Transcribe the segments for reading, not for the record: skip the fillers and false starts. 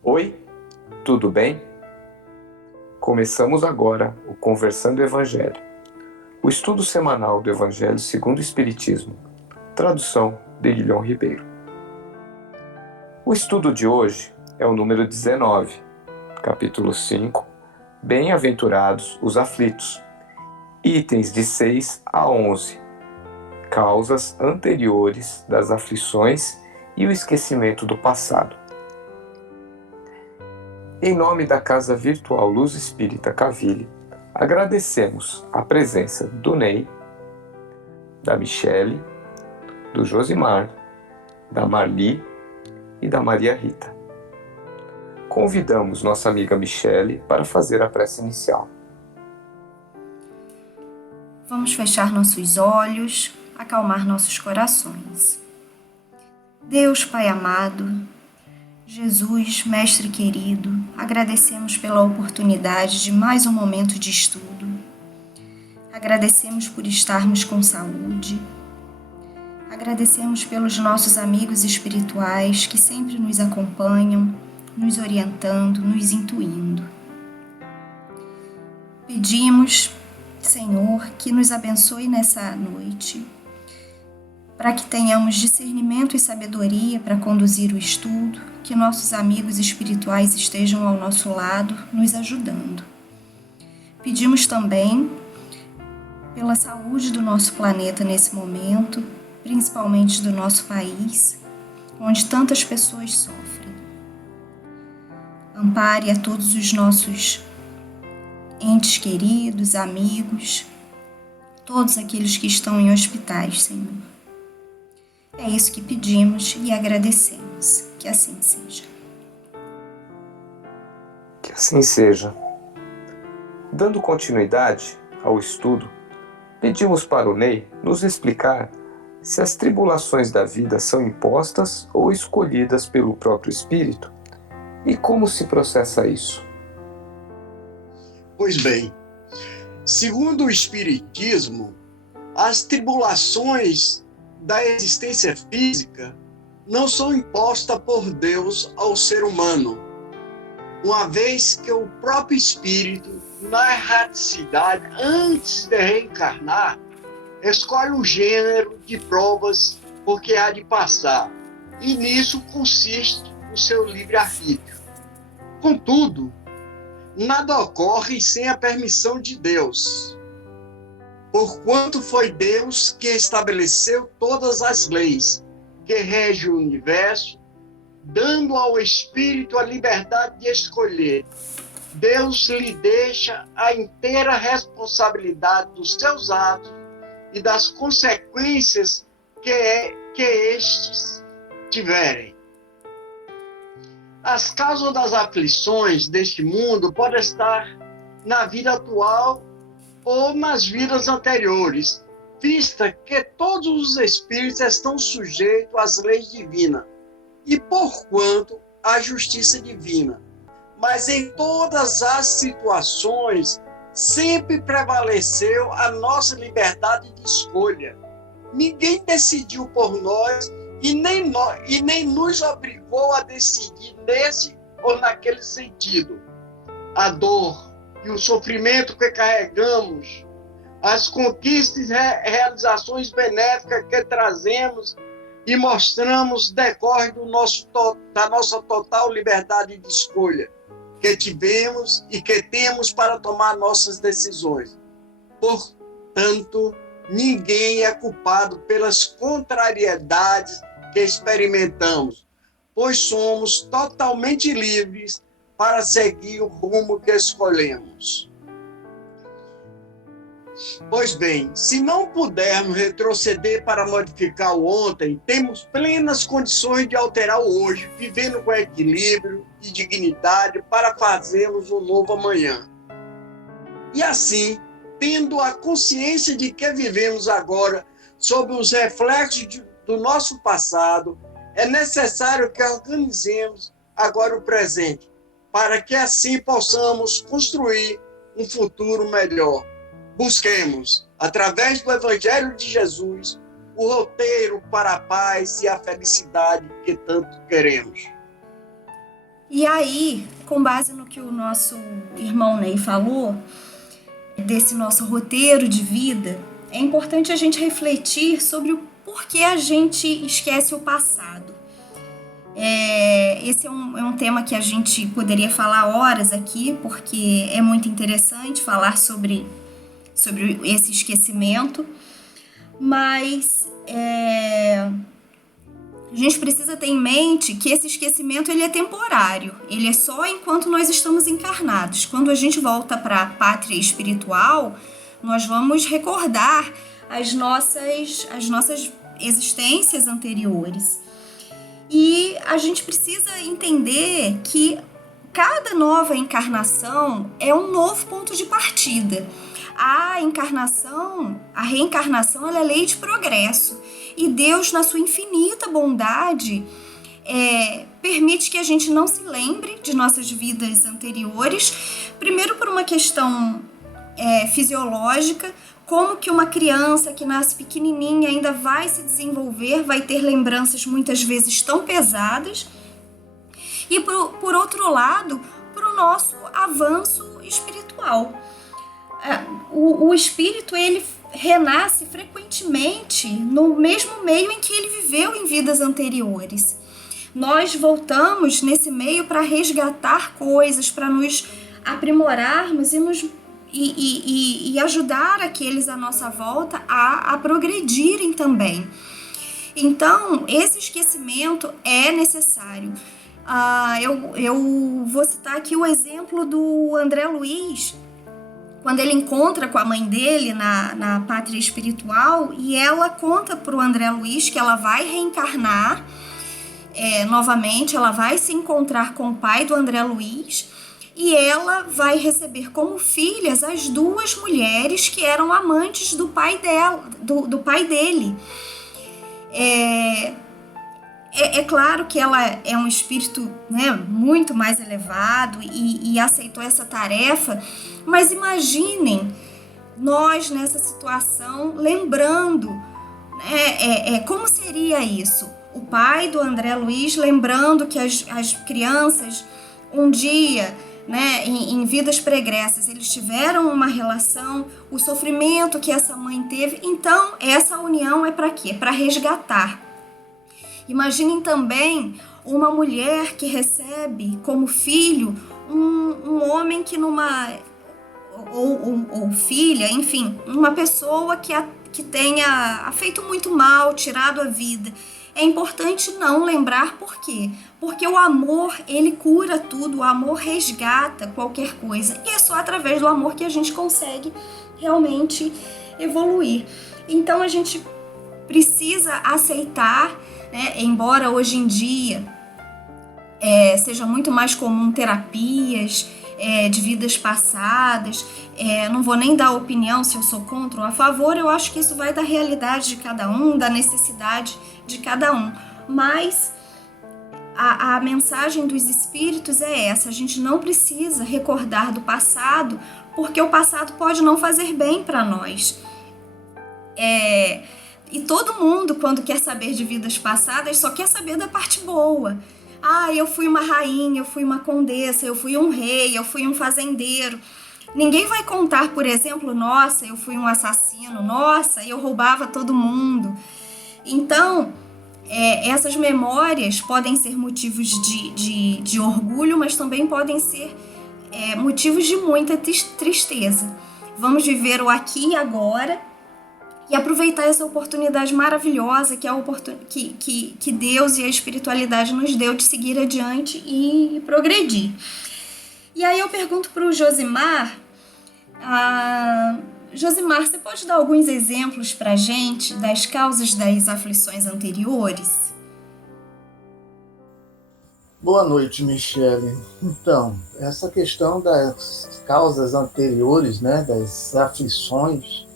Oi, tudo bem? Começamos agora o Conversando Evangelho, o estudo semanal do Evangelho segundo o Espiritismo, tradução de Guilhom Ribeiro. O estudo de hoje é o número 19, capítulo 5, Bem-aventurados os aflitos, itens de 6 a 11, causas anteriores das aflições e o esquecimento do passado. Em nome da Casa Virtual Luz Espírita Caville, agradecemos a presença do Ney, da Michele, do Josimar, da Marli e da Maria Rita. Convidamos nossa amiga Michele para fazer a prece inicial. Vamos fechar nossos olhos, acalmar nossos corações. Deus Pai amado, Jesus, Mestre querido, agradecemos pela oportunidade de mais um momento de estudo. Agradecemos por estarmos com saúde. Agradecemos pelos nossos amigos espirituais que sempre nos acompanham, nos orientando, nos intuindo. Pedimos, Senhor, que nos abençoe nessa noite, para que tenhamos discernimento e sabedoria para conduzir o estudo, que nossos amigos espirituais estejam ao nosso lado, nos ajudando. Pedimos também pela saúde do nosso planeta nesse momento, principalmente do nosso país, onde tantas pessoas sofrem. Ampare a todos os nossos entes queridos, amigos, todos aqueles que estão em hospitais, Senhor. É isso que pedimos e agradecemos. Que assim seja. Que assim seja. Dando continuidade ao estudo, pedimos para o Ney nos explicar se as tribulações da vida são impostas ou escolhidas pelo próprio Espírito e como se processa isso. Pois bem, segundo o Espiritismo, as tribulações da existência física não são impostas por Deus ao ser humano, uma vez que o próprio Espírito, na erraticidade, antes de reencarnar, escolhe o gênero de provas por que há de passar, e nisso consiste o seu livre-arbítrio. Contudo, nada ocorre sem a permissão de Deus, porquanto foi Deus que estabeleceu todas as leis que regem o universo, dando ao Espírito a liberdade de escolher. Deus lhe deixa a inteira responsabilidade dos seus atos e das consequências que estes tiverem. As causas das aflições deste mundo podem estar na vida atual ou nas vidas anteriores, vista que todos os espíritos estão sujeitos às leis divinas e, porquanto, à justiça divina. Mas em todas as situações, sempre prevaleceu a nossa liberdade de escolha. Ninguém decidiu por nós e nem nos obrigou a decidir nesse ou naquele sentido. A dor e o sofrimento que carregamos, as conquistas e realizações benéficas que trazemos e mostramos decorre da nossa total liberdade de escolha que tivemos e que temos para tomar nossas decisões. Portanto, ninguém é culpado pelas contrariedades que experimentamos, pois somos totalmente livres para seguir o rumo que escolhemos. Pois bem, se não pudermos retroceder para modificar o ontem, temos plenas condições de alterar o hoje, vivendo com equilíbrio e dignidade para fazermos um novo amanhã. E assim, tendo a consciência de que vivemos agora sob os reflexos do nosso passado, é necessário que organizemos agora o presente, para que assim possamos construir um futuro melhor. Busquemos, através do Evangelho de Jesus, o roteiro para a paz e a felicidade que tanto queremos. E aí, com base no que o nosso irmão Ney falou, desse nosso roteiro de vida, é importante a gente refletir sobre o porquê a gente esquece o passado. Esse é um tema que a gente poderia falar horas aqui, porque é muito interessante falar sobre esse esquecimento, mas a gente precisa ter em mente que esse esquecimento ele é temporário, ele é só enquanto nós estamos encarnados. Quando a gente volta para a pátria espiritual, nós vamos recordar as nossas existências anteriores. E a gente precisa entender que cada nova encarnação é um novo ponto de partida. A reencarnação ela é lei de progresso. E Deus, na sua infinita bondade, permite que a gente não se lembre de nossas vidas anteriores, primeiro por uma questão fisiológica, como que uma criança que nasce pequenininha ainda vai se desenvolver, vai ter lembranças muitas vezes tão pesadas, e por outro lado, para o nosso avanço espiritual. O espírito, ele renasce frequentemente no mesmo meio em que ele viveu em vidas anteriores. Nós voltamos nesse meio para resgatar coisas, para nos aprimorarmos e ajudar aqueles à nossa volta a progredirem também. Então, esse esquecimento é necessário. Eu vou citar aqui o exemplo do André Luiz, quando ele encontra com a mãe dele na pátria espiritual, e ela conta para o André Luiz que ela vai reencarnar novamente, ela vai se encontrar com o pai do André Luiz, e ela vai receber como filhas as duas mulheres que eram amantes do pai dele. É claro que ela é um espírito, né, muito mais elevado e aceitou essa tarefa, mas imaginem nós nessa situação, lembrando como seria isso. O pai do André Luiz lembrando que as crianças um dia, né, em vidas pregressas, eles tiveram uma relação, o sofrimento que essa mãe teve. Então essa união é para quê? Para resgatar. Imaginem também uma mulher que recebe como filho um homem que ou filha, enfim, uma pessoa que tenha feito muito mal, tirado a vida. É importante não lembrar por quê? Porque o amor, ele cura tudo, o amor resgata qualquer coisa. E é só através do amor que a gente consegue realmente evoluir. Então a gente precisa aceitar, né, embora hoje em dia seja muito mais comum terapias de vidas passadas, não vou nem dar opinião se eu sou contra ou a favor, eu acho que isso vai da realidade de cada um, da necessidade de cada um, mas a mensagem dos espíritos é essa: a gente não precisa recordar do passado, porque o passado pode não fazer bem para nós. E todo mundo, quando quer saber de vidas passadas, só quer saber da parte boa. Eu fui uma rainha, eu fui uma condessa, eu fui um rei, eu fui um fazendeiro. Ninguém vai contar, por exemplo, nossa, eu fui um assassino, nossa, eu roubava todo mundo. Então, essas memórias podem ser motivos de orgulho, mas também podem ser motivos de muita tristeza. Vamos viver o aqui e agora e aproveitar essa oportunidade maravilhosa que Deus e a espiritualidade nos deu de seguir adiante e progredir. E aí eu pergunto para o Josimar, Josimar, você pode dar alguns exemplos para a gente das causas das aflições anteriores? Boa noite, Michele. Então, essa questão das causas anteriores, né, das aflições,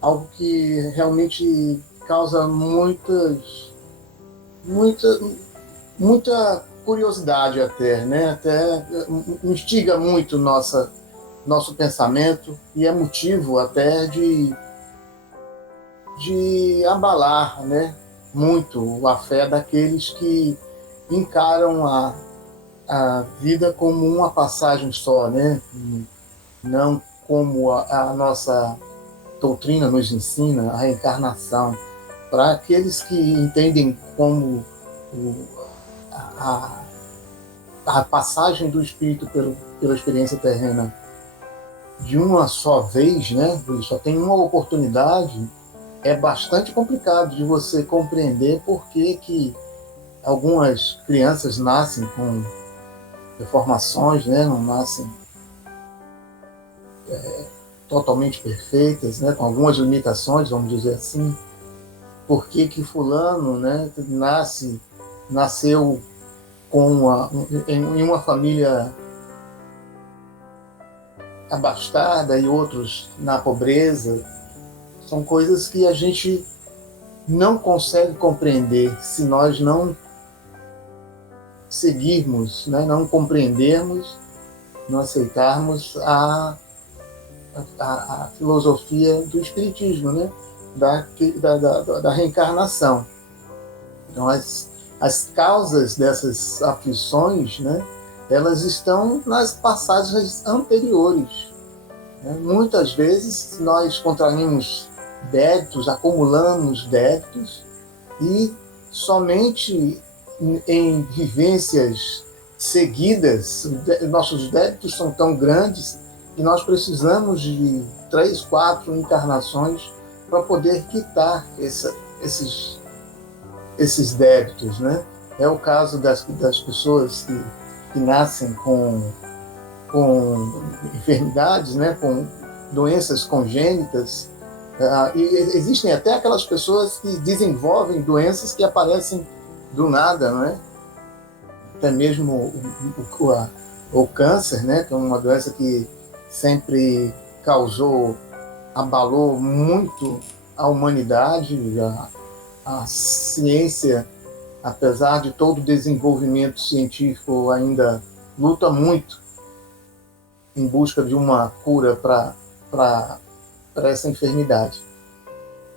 algo que realmente causa muita, muita curiosidade até, né? Até instiga muito nosso pensamento e é motivo até de abalar, né? Muito a fé daqueles que encaram a vida como uma passagem só, né? Não como a nossa doutrina nos ensina, a reencarnação. Para aqueles que entendem como a, a passagem do espírito pela experiência terrena de uma só vez, né? Ele só tem uma oportunidade. É bastante complicado de você compreender por que algumas crianças nascem com deformações, né? Não nascem totalmente perfeitas, né? Com algumas limitações, vamos dizer assim. Por que fulano, né? Nasceu em uma família abastada e outros na pobreza. São coisas que a gente não consegue compreender se nós não seguirmos, né? Não compreendermos, não aceitarmos a filosofia do espiritismo, né? Da reencarnação. Então, as causas dessas aflições, né? Elas estão nas passagens anteriores. Né? Muitas vezes nós contraímos débitos, acumulamos débitos e somente em vivências seguidas, nossos débitos são tão grandes que nós precisamos de 3, 4 encarnações para poder quitar esses débitos, né? É o caso das pessoas que nascem com enfermidades, né? Com doenças congênitas. E existem até aquelas pessoas que desenvolvem doenças que aparecem do nada, né? Até mesmo o câncer, né? Que é uma doença que sempre abalou muito a humanidade, a ciência, apesar de todo o desenvolvimento científico, ainda luta muito em busca de uma cura para essa enfermidade.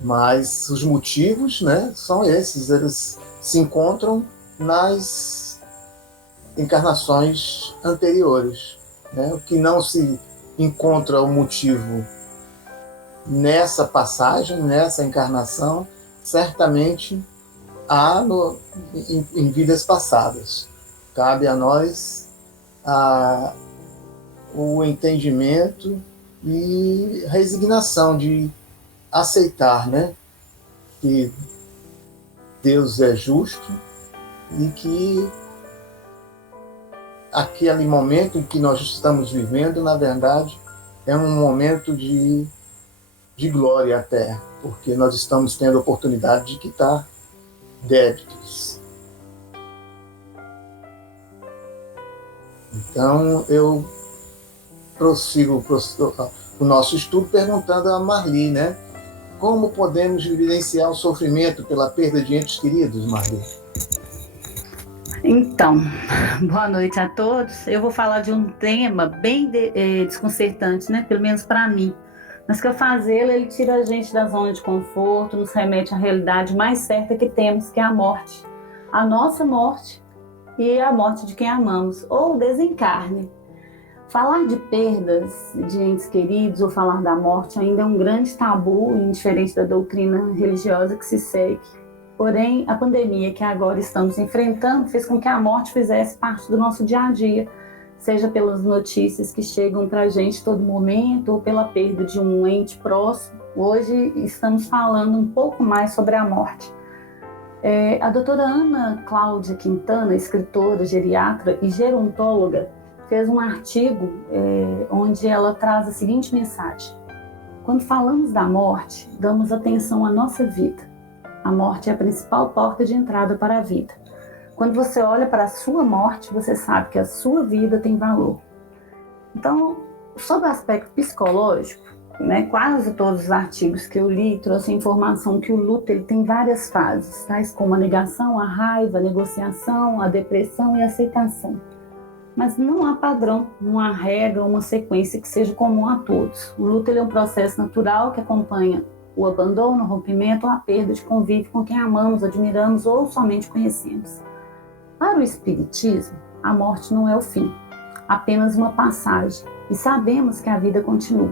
Mas os motivos, né, são esses, eles se encontram nas encarnações anteriores. Né? O que não se encontra o motivo nessa passagem, nessa encarnação, certamente há em vidas passadas. Cabe a nós o entendimento e resignação de aceitar, né, que Deus é justo e que aquele momento em que nós estamos vivendo, na verdade, é um momento de glória até, porque nós estamos tendo a oportunidade de quitar débitos. Então, eu prossigo o nosso estudo perguntando a Marli, né? Como podemos vivenciar o sofrimento pela perda de entes queridos, Marli? Então, boa noite a todos. Eu vou falar de um tema bem desconcertante, né? Pelo menos para mim. Mas que eu fazê-lo, ele tira a gente da zona de conforto, nos remete à realidade mais certa que temos, que é a morte. A nossa morte e a morte de quem amamos, ou o desencarne. Falar de perdas de entes queridos ou falar da morte ainda é um grande tabu, indiferente da doutrina religiosa que se segue. Porém, a pandemia que agora estamos enfrentando fez com que a morte fizesse parte do nosso dia a dia, seja pelas notícias que chegam para a gente a todo momento ou pela perda de um ente próximo. Hoje estamos falando um pouco mais sobre a morte. A doutora Ana Cláudia Quintana, escritora, geriatra e gerontóloga, fez um artigo onde ela traz a seguinte mensagem: quando falamos da morte, damos atenção à nossa vida. A morte é a principal porta de entrada para a vida. Quando você olha para a sua morte, você sabe que a sua vida tem valor. Então, sobre o aspecto psicológico, quase todos os artigos que eu li trouxeram a informação que o luto ele tem várias fases, tais como a negação, a raiva, a negociação, a depressão e a aceitação. Mas não há padrão, não há regra, uma sequência que seja comum a todos. O luto ele é um processo natural que acompanha o abandono, o rompimento ou a perda de convívio com quem amamos, admiramos ou somente conhecemos. Para o Espiritismo, a morte não é o fim, apenas uma passagem, e sabemos que a vida continua,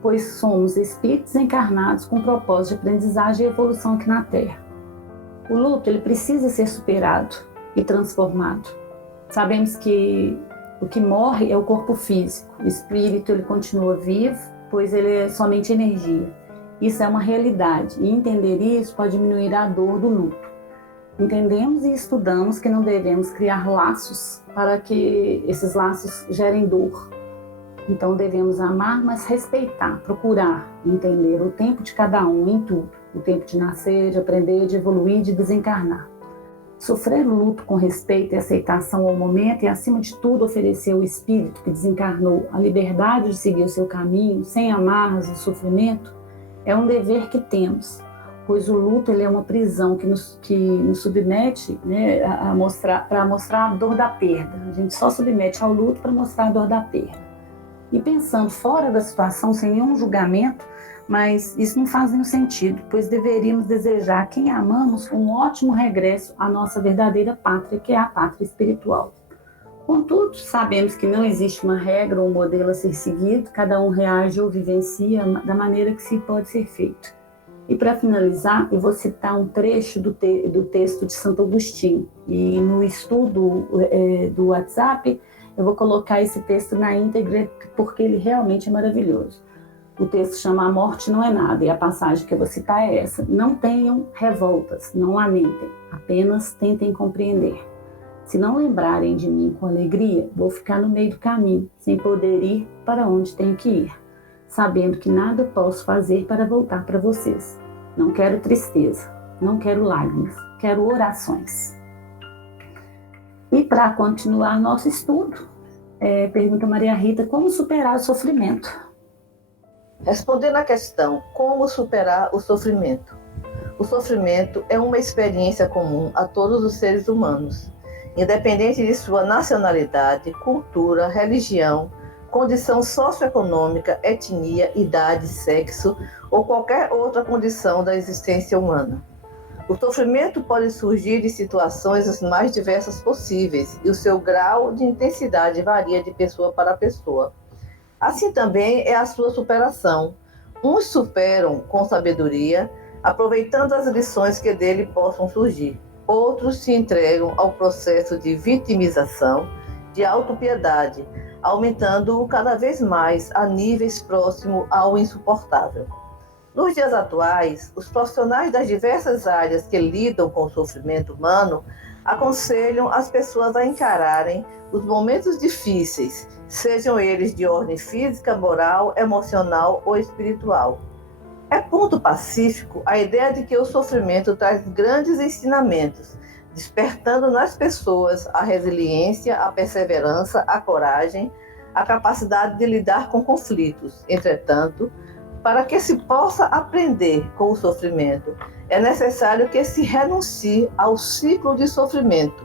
pois somos espíritos encarnados com propósito de aprendizagem e evolução aqui na Terra. O luto ele precisa ser superado e transformado. Sabemos que o que morre é o corpo físico, o espírito ele continua vivo, pois ele é somente energia. Isso é uma realidade, e entender isso pode diminuir a dor do luto. Entendemos e estudamos que não devemos criar laços para que esses laços gerem dor. Então devemos amar, mas respeitar, procurar entender o tempo de cada um em tudo. O tempo de nascer, de aprender, de evoluir, de desencarnar. Sofrer o luto com respeito e aceitação ao momento e, acima de tudo, oferecer ao espírito que desencarnou a liberdade de seguir o seu caminho, sem amarras e sofrimento, é um dever que temos, pois o luto ele é uma prisão que nos submete para mostrar a dor da perda. A gente só submete ao luto para mostrar a dor da perda. E pensando fora da situação, sem nenhum julgamento, mas isso não faz nenhum sentido, pois deveríamos desejar a quem amamos um ótimo regresso à nossa verdadeira pátria, que é a pátria espiritual. Contudo, sabemos que não existe uma regra ou um modelo a ser seguido, cada um reage ou vivencia da maneira que se pode ser feito. E para finalizar, eu vou citar um trecho do texto de Santo Agostinho. E no estudo do WhatsApp, eu vou colocar esse texto na íntegra, porque ele realmente é maravilhoso. O texto chama A Morte Não É Nada, e a passagem que eu vou citar é essa. Não tenham revoltas, não lamentem, apenas tentem compreender. Se não lembrarem de mim com alegria, vou ficar no meio do caminho, sem poder ir para onde tenho que ir, sabendo que nada posso fazer para voltar para vocês. Não quero tristeza, não quero lágrimas, quero orações. E para continuar nosso estudo, pergunta Maria Rita, como superar o sofrimento? Respondendo à questão, como superar o sofrimento? O sofrimento é uma experiência comum a todos os seres humanos, independente de sua nacionalidade, cultura, religião, condição socioeconômica, etnia, idade, sexo ou qualquer outra condição da existência humana. O sofrimento pode surgir de situações as mais diversas possíveis e o seu grau de intensidade varia de pessoa para pessoa. Assim também é a sua superação. Uns superam com sabedoria, aproveitando as lições que dele possam surgir. Outros se entregam ao processo de vitimização, de autopiedade, aumentando-o cada vez mais a níveis próximos ao insuportável. Nos dias atuais, os profissionais das diversas áreas que lidam com o sofrimento humano aconselham as pessoas a encararem os momentos difíceis, sejam eles de ordem física, moral, emocional ou espiritual. É ponto pacífico a ideia de que o sofrimento traz grandes ensinamentos, despertando nas pessoas a resiliência, a perseverança, a coragem, a capacidade de lidar com conflitos. Entretanto, para que se possa aprender com o sofrimento, é necessário que se renuncie ao ciclo de sofrimento,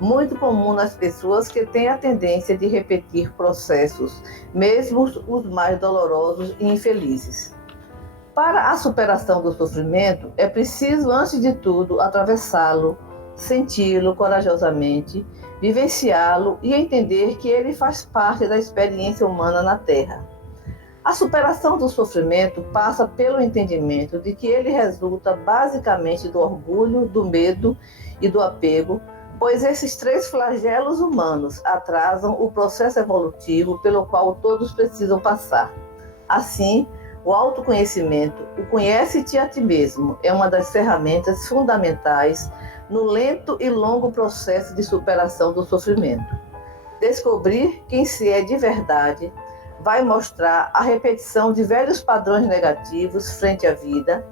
muito comum nas pessoas que têm a tendência de repetir processos, mesmo os mais dolorosos e infelizes. Para a superação do sofrimento, é preciso, antes de tudo, atravessá-lo, senti-lo corajosamente, vivenciá-lo e entender que ele faz parte da experiência humana na Terra. A superação do sofrimento passa pelo entendimento de que ele resulta basicamente do orgulho, do medo e do apego, pois esses três flagelos humanos atrasam o processo evolutivo pelo qual todos precisam passar. Assim, o autoconhecimento, o conhece-te a ti mesmo, é uma das ferramentas fundamentais no lento e longo processo de superação do sofrimento. Descobrir quem se é de verdade vai mostrar a repetição de velhos padrões negativos frente à vida,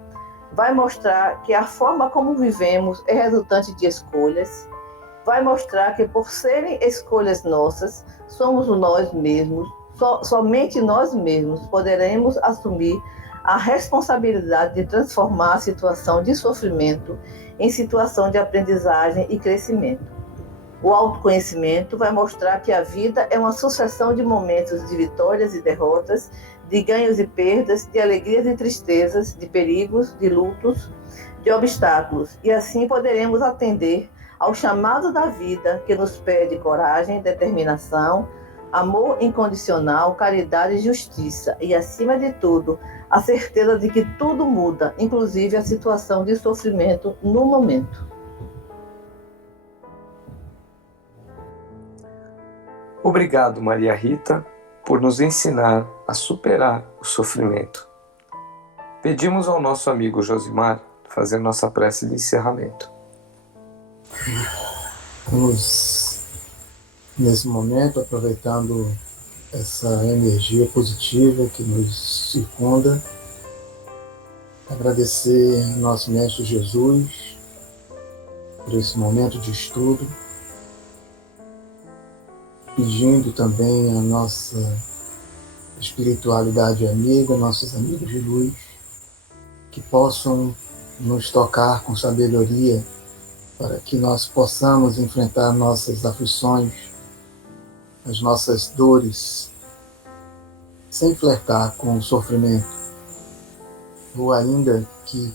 vai mostrar que a forma como vivemos é resultante de escolhas, vai mostrar que por serem escolhas nossas, somos nós mesmos, somente nós mesmos poderemos assumir a responsabilidade de transformar a situação de sofrimento em situação de aprendizagem e crescimento. O autoconhecimento vai mostrar que a vida é uma sucessão de momentos de vitórias e derrotas, de ganhos e perdas, de alegrias e tristezas, de perigos, de lutos, de obstáculos, e assim poderemos atender ao chamado da vida que nos pede coragem, determinação, amor incondicional, caridade e justiça, e acima de tudo, a certeza de que tudo muda, inclusive a situação de sofrimento no momento. Obrigado, Maria Rita, por nos ensinar a superar o sofrimento. Pedimos ao nosso amigo Josimar fazer nossa prece de encerramento. Vamos, nesse momento, aproveitando essa energia positiva que nos circunda, agradecer ao nosso Mestre Jesus por esse momento de estudo, pedindo também a nossa espiritualidade amiga, nossos amigos de luz, que possam nos tocar com sabedoria para que nós possamos enfrentar nossas aflições, as nossas dores, sem flertar com o sofrimento, ou ainda que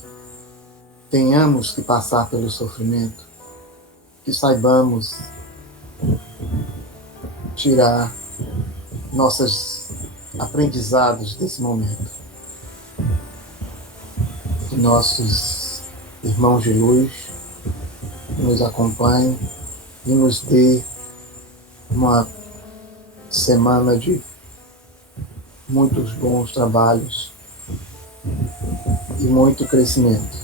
tenhamos que passar pelo sofrimento, que saibamos tirar nossos aprendizados desse momento. Que nossos irmãos de luz nos acompanhem e nos dê uma semana de muitos bons trabalhos e muito crescimento.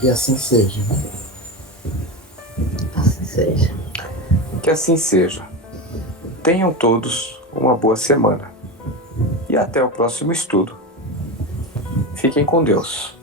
Que assim seja. Assim seja. Que assim seja. Tenham todos uma boa semana. E até o próximo estudo. Fiquem com Deus.